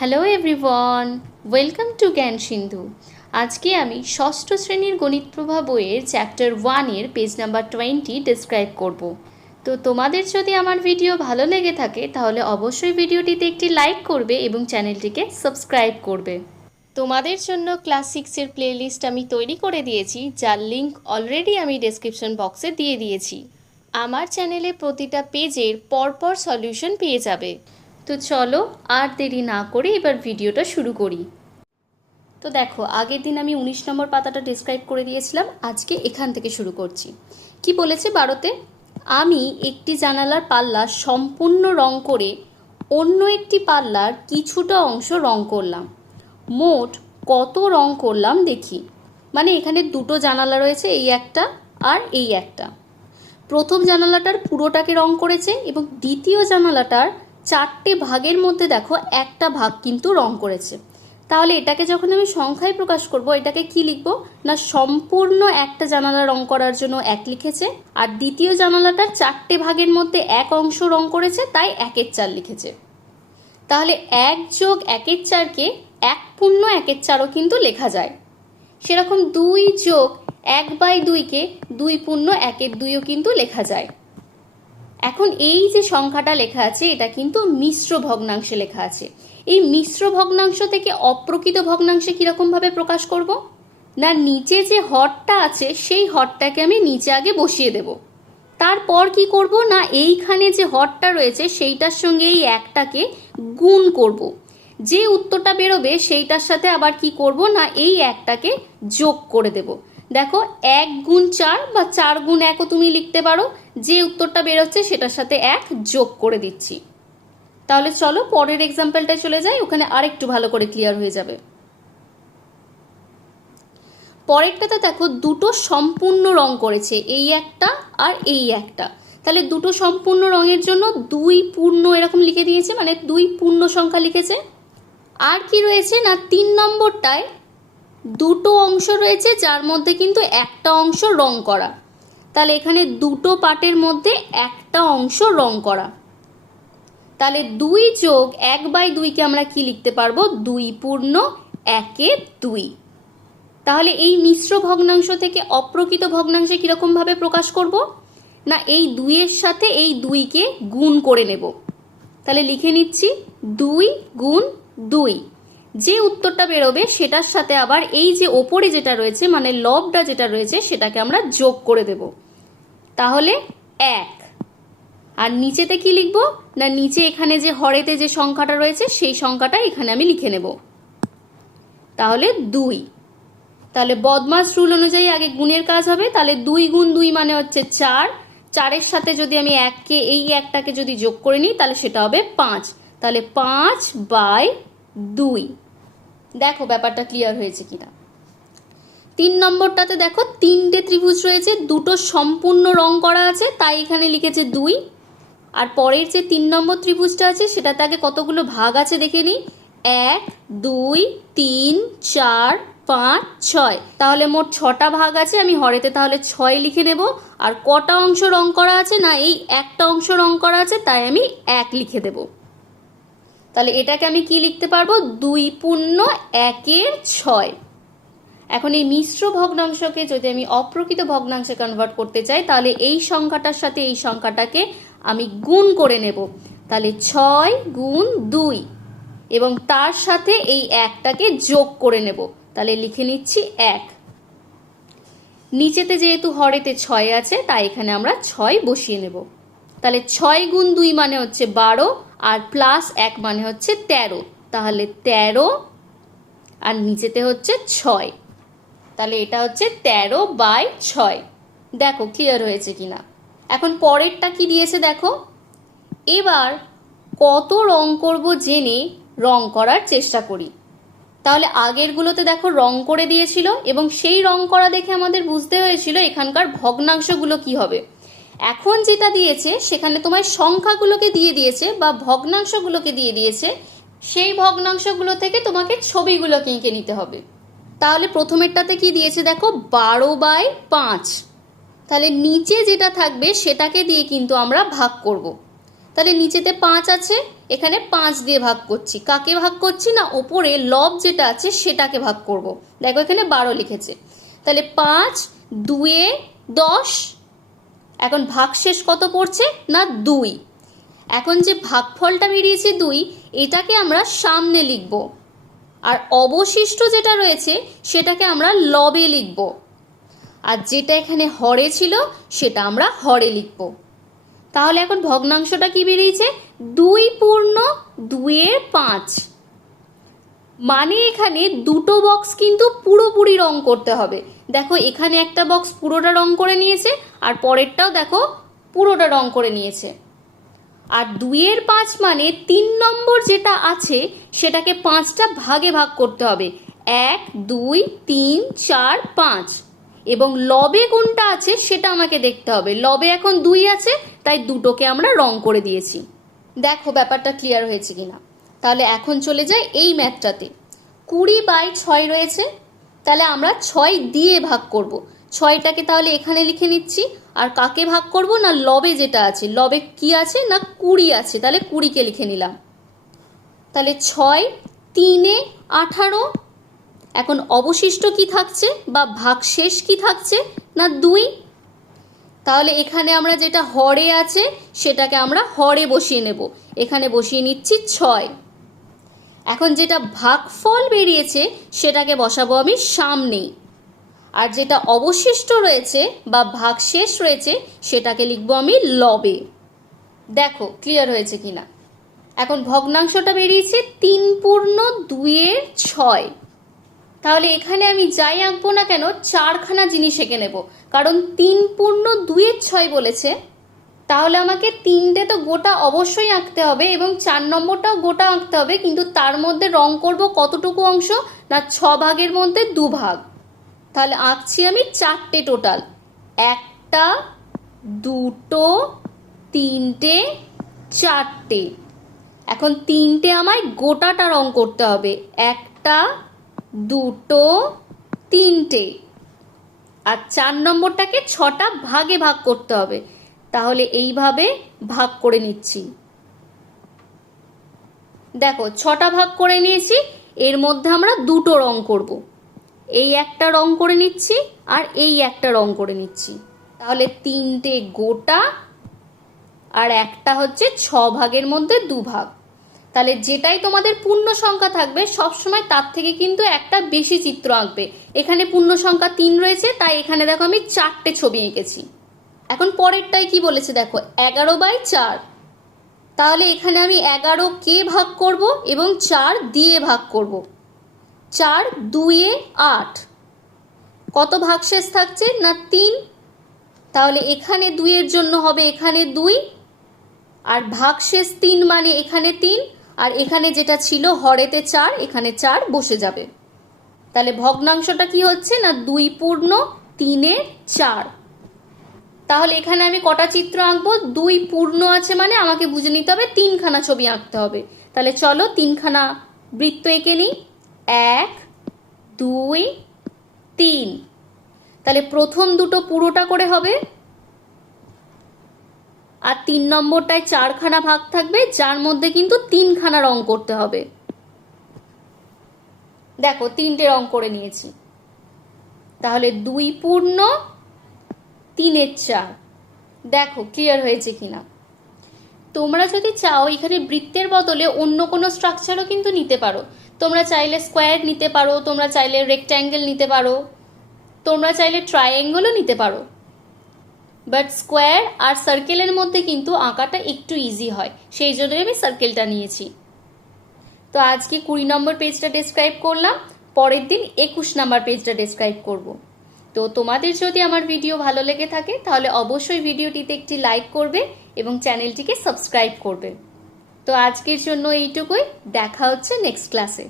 Hello everyone welcome to জ্ঞান সিন্ধু আজকে আমি ষষ্ঠ শ্রেণির গণিত প্রভা বইয়ের চ্যাপ্টার ওয়ানের পেজ নাম্বার টোয়েন্টি ডিসক্রাইব করব। তো তোমাদের যদি আমার ভিডিও ভালো লেগে থাকে, তাহলে অবশ্যই ভিডিওটিতে একটি লাইক করবে এবং চ্যানেলটিকে সাবস্ক্রাইব করবে। তোমাদের জন্য ক্লাস সিক্সের প্লেলিস্ট আমি তৈরি করে দিয়েছি, যার লিঙ্ক অলরেডি আমি ডেসক্রিপশন বক্সে দিয়ে দিয়েছি। আমার চ্যানেলে প্রতিটা পেজের পরপর সলিউশন পেয়ে যাবে। তো চলো আর দেরি না করে এবার ভিডিওটা শুরু করি। তো দেখো, আগের দিন আমি উনিশ নম্বর পাতাটা ডিসক্রাইব করে দিয়েছিলাম, আজকে এখান থেকে শুরু করছি। কি বলেছে বারোতে? আমি একটি জানালার পাল্লা সম্পূর্ণ রং করে অন্য একটি পাল্লার কিছুটা অংশ রং করলাম। মোট কত রং করলাম দেখি। মানে এখানে দুটো জানালা রয়েছে, এই একটা আর এই একটা। প্রথম জানালাটার পুরোটাকে রং করেছে এবং দ্বিতীয় জানালাটার চারটে ভাগের মধ্যে দেখো একটা ভাগ কিন্তু রং করেছে। তাহলে এটাকে যখন আমি সংখ্যায় প্রকাশ করব, এটাকে কি লিখব? না, সম্পূর্ণ একটা জানালা রং করার জন্য এক লিখেছে, আর দ্বিতীয় জানালাটার চারটে ভাগের মধ্যে এক অংশ রং করেছে, তাই একের চার লিখেছে। তাহলে এক যোগ একের চারকে এক পূর্ণ একের চারও কিন্তু লেখা যায়। সেরকম দুই যোগ এক বাই দুইকে দুই পূর্ণ একের দুইও কিন্তু লেখা যায়। এখন এই যে সংখ্যাটা লেখা আছে, এটা কিন্তু মিশ্র ভগ্নাংশে লেখা আছে। এই মিশ্র ভগ্নাংশ থেকে অপ্রকৃত ভগ্নাংশে কীরকমভাবে প্রকাশ করব? না, নিচে যে হরটা আছে, সেই হরটাকে আমি নিচে আগে বসিয়ে দেব। তারপর কি করব? না, এইখানে যে হরটা রয়েছে, সেইটার সঙ্গে এই একটাকে গুণ করব। যে উত্তরটা বেরোবে, সেইটার সাথে আবার কি করব? না, এই একটাকে যোগ করে দেব। দেখো, এক গুণ চার বা চার গুণ একও তুমি লিখতে পারো। যে উত্তরটা বেরোচ্ছে সেটার সাথে এক যোগ করে দিচ্ছি। তাহলে চলো, পরের এক্সাম্পলটায় চলে যাই, ওখানে আরেকটু ভালো করে ক্লিয়ার হয়ে যাবে। পরেরটাতে দেখো, দুটো সম্পূর্ণ রং করেছে, এই একটা আর এই একটা। তাহলে দুটো সম্পূর্ণ রঙের জন্য দুই পূর্ণ এরকম লিখে দিয়েছে মানে দুই পূর্ণ সংখ্যা লিখেছে। আর কি রয়েছে না, তিন নম্বরটায় দুটো অংশ রয়েছে, যার মধ্যে কিন্তু একটা অংশ রং করা। তাহলে এখানে দুটো পাটের মধ্যে একটা অংশ রং করা। তাহলে দুই যোগ এক বাই দুইকে আমরা কি লিখতে পারব? দুই পূর্ণ একে দুই। তাহলে এই মিশ্র ভগ্নাংশ থেকে অপ্রকৃত ভগ্নাংশে কীরকমভাবে প্রকাশ করব? না, এই দুইয়ের সাথে এই দুইকে গুণ করে নেব। তাহলে লিখে নিচ্ছি, দুই গুণ দুই। যে উত্তরটা বেরোবে সেটার সাথে আবার এই যে ওপরে যেটা রয়েছে মানে লবটা যেটা রয়েছে, সেটাকে আমরা যোগ করে দেব। তাহলে এক। আর নিচেতে কি লিখব? না, নিচে এখানে যে হরেতে যে সংখ্যাটা রয়েছে, সেই সংখ্যাটা এখানে আমি লিখে নেব। তাহলে দুই। তাহলে বদমাস রুল অনুযায়ী আগে গুণের কাজ হবে। তাহলে দুই গুণ দুই মানে হচ্ছে চার। চারের সাথে যদি আমি এককে, এই একটাকে যদি যোগ করে নিই, তাহলে সেটা হবে পাঁচ। তাহলে পাঁচ বাই দুই। দেখো ব্যাপারটা ক্লিয়ার হয়েছে কিনা। তিন নম্বরটাতে দেখো তিনটে ত্রিভুজ রয়েছে, দুটো সম্পূর্ণ রং করা আছে, তাই এখানে লিখেছে দুই। আর পরের যে তিন নম্বর ত্রিভুজটা আছে, সেটাতে আগে কতগুলো ভাগ আছে দেখে নিই। এক, দুই, তিন, চার, পাঁচ, ছয়। তাহলে মোট ছটা ভাগ আছে, আমি হরেতে তাহলে ছয় লিখে নেব। আর কটা অংশ রং করা আছে, না, এই একটা অংশ রং করা আছে, তাই আমি এক লিখে দেব। তাহলে এটাকে আমি কি লিখতে পারব? দুই পূর্ণ, একের ছয়। এখন এই মিশ্র ভগ্নাংশকে যদি আমি অপ্রকৃত ভগ্নাংশে কনভার্ট করতে চাই, তাহলে এই সংখ্যাটার সাথে এই সংখ্যাটাকে আমি গুণ করে নেব। তাহলে ছয় গুণ দুই। এবং তার সাথে এই একটাকে যোগ করে নেব। তাহলে লিখে নিচ্ছি এক। নিচেতে যেহেতু হরেতে ছয় আছে, তাই এখানে আমরা ছয় বসিয়ে নেব। তাহলে ছয় গুণ দুই মানে হচ্ছে বারো, আর প্লাস এক মানে হচ্ছে তেরো। তাহলে তেরো, আর নিচেতে হচ্ছে ছয়। তাহলে এটা হচ্ছে তেরো বাই ছয়। দেখো ক্লিয়ার হয়েছে কিনা? এখন পরেরটা কি দিয়েছে দেখো? এবার কত রং করব জেনে রং করার চেষ্টা করি। তাহলে আগেরগুলোতে দেখো রং করে দিয়েছিল, এবং সেই রং করা দেখে আমাদের বুঝতে হয়েছিল এখানকার ভগ্নাংশগুলো কি হবে। এখন যেটা দিয়েছে, সেখানে তোমার সংখ্যাগুলোকে দিয়ে দিয়েছে বা ভগ্নাংশগুলোকে দিয়ে দিয়েছে, সেই ভগ্নাংশগুলো থেকে তোমাকে ছবিগুলোকে এঁকে নিতে হবে। তাহলে প্রথমেরটাতে কি দিয়েছে দেখো? বারো বাই পাঁচ। তাহলে নিচে যেটা থাকবে, সেটাকে দিয়ে কিন্তু আমরা ভাগ করব। তাহলে নিচেতে পাঁচ আছে, এখানে পাঁচ দিয়ে ভাগ করছি। কাকে ভাগ করছি না? ওপরে লব যেটা আছে, সেটাকে ভাগ করব। দেখো এখানে বারো লিখেছে। তাহলে পাঁচ, দুয়ে দশ এখন ভাগ শেষ কত পড়ছে? না, দুই। এখন যে ভাগফলটা বেরিয়েছে দুই, এটাকে আমরা সামনে লিখব। আর অবশিষ্ট যেটা রয়েছে, সেটাকে আমরা লবে লিখব। আর যেটা এখানে হরে ছিল, সেটা আমরা হরে লিখব। তাহলে এখন ভগ্নাংশটা কি বেরিয়েছে? দুই পূর্ণ দুইয়ের পাঁচ। মানে এখানে দুটো বক্স কিন্তু পুরোপুরি রং করতে হবে। দেখো, এখানে একটা বক্স পুরোটা রং করে নিয়েছে, আর পরেরটাও দেখো পুরোটা রং করে নিয়েছে। আর দুইয়ের পাঁচ মানে তিন নম্বর যেটা আছে, সেটাকে পাঁচটা ভাগে ভাগ করতে হবে। এক, দুই, তিন, চার, পাঁচ। এবং লবে কোনটা আছে, সেটা আমাকে দেখতে হবে। লবে এখন দুই আছে, তাই দুটোকে আমরা রং করে দিয়েছি। দেখো, ব্যাপারটা ক্লিয়ার হয়েছে কিনা। তাহলে এখন চলে যাই এই ম্যাথটাতে। কুড়ি বাই ছয় রয়েছে, তাহলে আমরা ছয় দিয়ে ভাগ করব। ছয়টাকে তাহলে এখানে লিখে নিচ্ছি, আর কাকে ভাগ করব না লবে যেটা আছে? লবে কি আছে না কুড়ি আছে? তাহলে কুড়িকে লিখে নিলাম। তাহলে ছয়, তিনে আঠারো, এখন অবশিষ্ট কি থাকছে বা ভাগ শেষ কি থাকছে না দুই? তাহলে এখানে আমরা যেটা হরে আছে, সেটাকে আমরা হরে বসিয়ে নেব। এখানে বসিয়ে নিচ্ছি ছয়। এখন যেটা ভাগফল বেরিয়েছে, সেটাকে বসাবো আমি সামনেই। আর যেটা অবশিষ্ট রয়েছে বা ভাগশেষ রয়েছে, সেটাকে লিখব আমি লবে। দেখো ক্লিয়ার হয়েছে কিনা? এখন ভগ্নাংশটা বেরিয়েছে তিন পূর্ণ দুইয়ের ছয়। তাহলে এখানে আমি যাই আঁকবো না কেন, চারখানা জিনিস এঁকে নেব। কারণ তিন পূর্ণ দুইয়ের ছয় বলেছে। তাহলে আমাকে তিনটে তো গোটা অবশ্যই আঁকতে হবে এবং চার নম্বরটাও গোটা আঁকতে হবে, কিন্তু তার মধ্যে রং করব কতটুকু অংশ না ছ ভাগের মধ্যে দু ভাগ? তাহলে আঁকছি আমি চারটে টোটাল একটা, দুটো, তিনটে, চারটে। এখন তিনটে আমায় গোটাটা রং করতে হবে। একটা, দুটো, তিনটে। আর চার নম্বরটাকে ছটা ভাগে ভাগ করতে হবে। তাহলে এইভাবে ভাগ করে নিচ্ছি। দেখো, ছটা ভাগ করে নিয়েছি, এর মধ্যে আমরা দুটো রং করব। এই একটা রং করে নিচ্ছি আর এই একটা রং করে নিচ্ছি। তাহলে তিনটে গোটা আর একটা হচ্ছে ছ ভাগের মধ্যে দু ভাগ। তাহলে যেটাই তোমাদের পূর্ণ সংখ্যা থাকবে সবসময় তার থেকে কিন্তু একটা বেশি চিত্র আঁকবে। এখানে পূর্ণ সংখ্যা তিন রয়েছে, তাই এখানে দেখো আমি চারটে ছবি এঁকেছি। এখন পরেরটাই কি বলেছে দেখো, এগারো বাই চার। তাহলে এখানে আমি এগারো কে ভাগ করব এবং চার দিয়ে ভাগ করব। চার দুইয়ে আট। কত ভাগশেষ থাকছে না তিন? তাহলে এখানে দুইয়ের জন্য হবে এখানে দুই। আর ভাগশেষ তিন মানে এখানে তিন। আর এখানে যেটা ছিল হরেতে চার, এখানে চার বসে যাবে। তাহলে ভগ্নাংশটা কি হচ্ছে না দুই পূর্ণ তিনে চার? তাহলে এখানে আমি কটা চিত্র আঁকবো? দুই পূর্ণ আছে মানে আমাকে বুঝে নিতে হবে, তিনখানা ছবি আঁকতে হবে। তাহলে চলো তিনখানা বৃত্ত এঁকে নিই। এক, দুই, তিন। তাহলে প্রথম দুটো পুরোটা করে হবে। আর তিন নম্বরটায় চারখানা ভাগ থাকবে, যার মধ্যে কিন্তু তিনখানা রং করতে হবে। দেখো, তিনটে রং করে নিয়েছি। তাহলে দুই পূর্ণ তিনের চার। দেখো ক্লিয়ার হয়েছে কিনা। তোমরা যদি চাও এখানে বৃত্তের বদলে অন্য কোনো স্ট্রাকচারও কিন্তু নিতে পারো। তোমরা চাইলে স্কোয়ার নিতে পারো, তোমরা চাইলে রেক্ট্যাঙ্গেল নিতে পারো, তোমরা চাইলে ট্রায়াঙ্গেলও নিতে পারো। বাট স্কোয়ার আর সার্কেলের মধ্যে কিন্তু আঁকাটা একটু ইজি হয়, সেই জন্যই আমি সার্কেলটা নিয়েছি। তো আজকে কুড়ি নম্বর পেজটা ডেসক্রাইব করলাম, পরের দিন একুশ নম্বর পেজটা ডেসক্রাইব করব। তো তোমাদের যদি আমার ভিডিও ভালো লেগে থাকে, তাহলে অবশ্যই ভিডিওটিতে একটি লাইক করবে এবং চ্যানেলটিকে সাবস্ক্রাইব করবে। তো আজকের জন্য এইটুকুই, দেখা হচ্ছে নেক্সট ক্লাসে